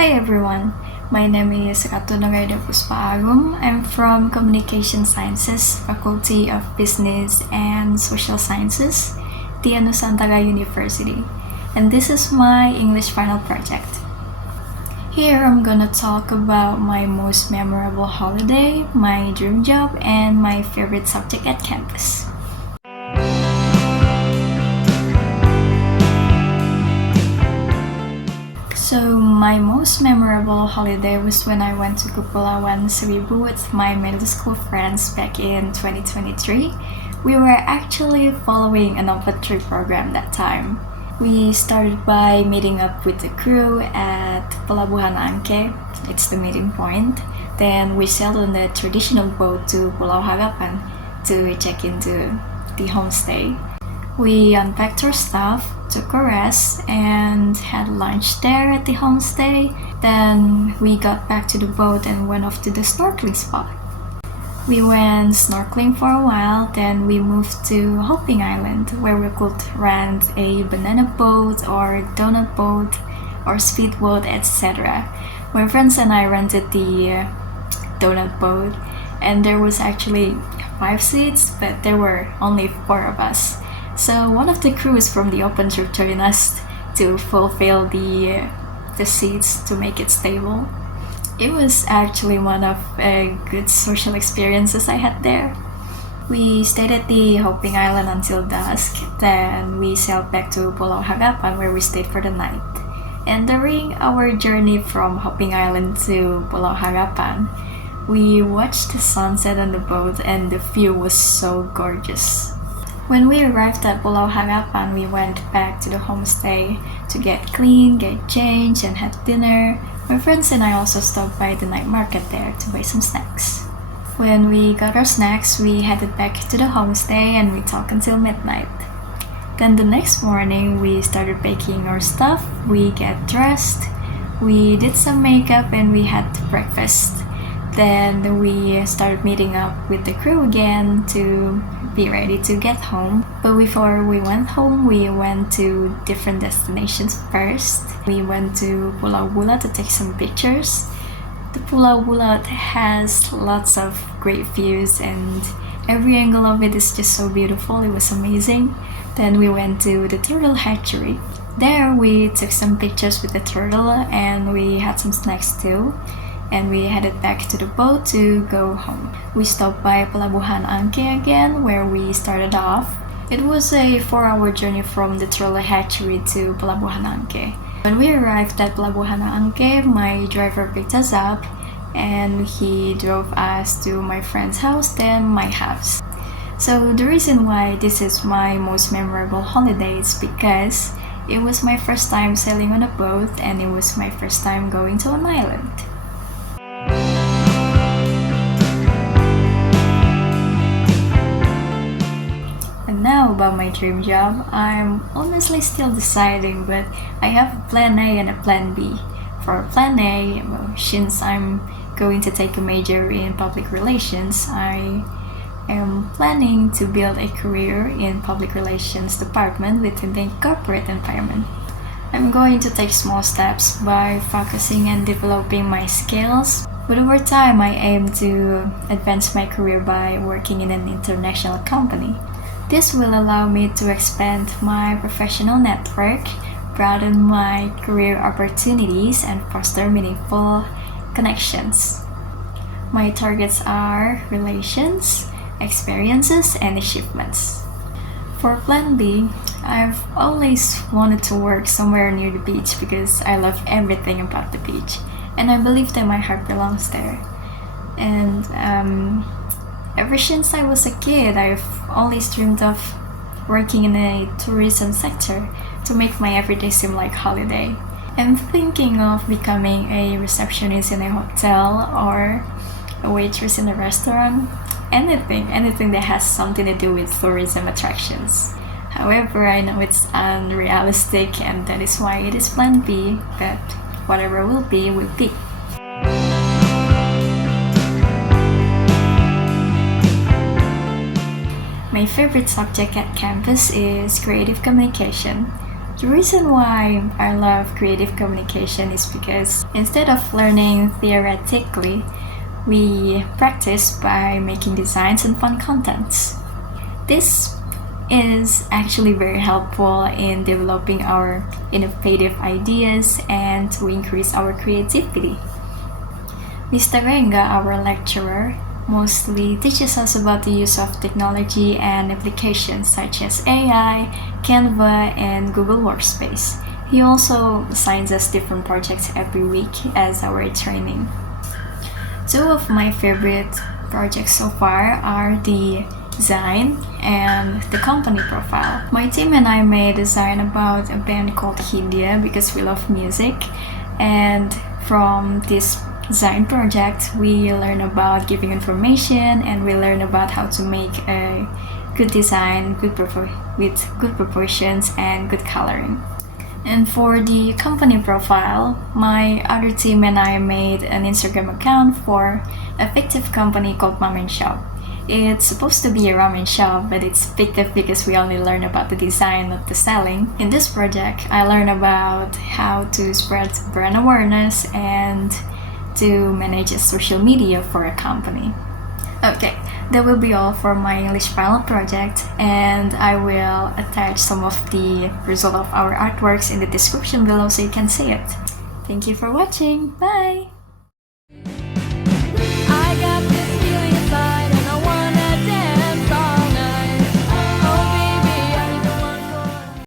Hi everyone, my name is Ratu Nuraida Puspa Arum. I'm from Communication Sciences, Faculty of Business and Social Sciences, Dian Nusantara University, and this is my English final project. Here I'm gonna talk about my most memorable holiday, my dream job, and my favorite subject at campus. So my most memorable holiday was when I went to Kepulauan Seribu with my middle school friends back in 2023. We were actually following an open trip program that time. We started by meeting up with the crew at Pelabuhan Angke, it's the meeting point. Then we sailed on the traditional boat to Pulau Harapan to check into the homestay. We unpacked our stuff, took a rest, and had lunch there at the homestay. Then we got back to the boat and went off to the snorkeling spot. We went snorkeling for a while, then we moved to Hopping Island, where we could rent a banana boat or donut boat or speedboat, etc. My friends and I rented the donut boat, and there was actually 5 seats, but there were only 4 of us. So one of the crews from the open trip joined us to fulfill the seats to make it stable. It was actually one of good social experiences I had there. We stayed at the Hopping Island until dusk, then we sailed back to Pulau Harapan where we stayed for the night. And during our journey from Hopping Island to Pulau Harapan, we watched the sunset on the boat and the view was so gorgeous. When we arrived at Pulau Harapan, we went back to the homestay to get clean, get changed, and have dinner. My friends and I also stopped by the night market there to buy some snacks. When we got our snacks, we headed back to the homestay and we talked until midnight. Then the next morning, we started packing our stuff, we get dressed, we did some makeup, and we had breakfast. Then we started meeting up with the crew again to be ready to get home. But before we went home, we went to different destinations first. We went to Pulau Bulat to take some pictures. The Pulau Bulat has lots of great views and every angle of it is just so beautiful. It was amazing. Then we went to the turtle hatchery. There we took some pictures with the turtle and we had some snacks too. And we headed back to the boat to go home. We stopped by Pelabuhan Angke again, where we started off. It was a 4-hour journey from the turtle hatchery to Pelabuhan Angke. When we arrived at Pelabuhan Angke, my driver picked us up and he drove us to my friend's house, then my house. So the reason why this is my most memorable holiday is because it was my first time sailing on a boat and it was my first time going to an island. Now about my dream job, I'm honestly still deciding, but I have a plan A and a plan B. For plan A, since I'm going to take a major in public relations, I am planning to build a career in public relations department within the corporate environment. I'm going to take small steps by focusing and developing my skills, but over time I aim to advance my career by working in an international company. This will allow me to expand my professional network, broaden my career opportunities, and foster meaningful connections. My targets are relations, experiences, and achievements. For plan B, I've always wanted to work somewhere near the beach because I love everything about the beach, and I believe that my heart belongs there. And ever since I was a kid, I've always dreamed of working in a tourism sector to make my everyday seem like holiday. I'm thinking of becoming a receptionist in a hotel or a waitress in a restaurant. Anything that has something to do with tourism attractions. However, I know it's unrealistic and that is why it is plan B, but whatever will be, will be. My favorite subject at campus is creative communication. The reason why I love creative communication is because instead of learning theoretically, we practice by making designs and fun contents. This is actually very helpful in developing our innovative ideas and to increase our creativity. Mr. Renga, our lecturer, mostly teaches us about the use of technology and applications such as AI, Canva, and Google Workspace. He also assigns us different projects every week as our training. Two of my favorite projects so far are the Zine and the company profile. My team and I made a Zine about a band called 𝐏𝐫𝐮 because we love music, and from this Zine project we learn about giving information and we learn about how to make a good design with good proportions and good coloring. And for the company profile, my other team and I made an Instagram account for a fictive company called Ramen Shop. It's supposed to be a ramen shop, but it's fictive because we only learn about the design, not the selling. In this project, I learned about how to spread brand awareness and to manage a social media for a company. Okay, that will be all for my English pilot project, and I will attach some of the result of our artworks in the description below so you can see it. Thank you for watching. Bye!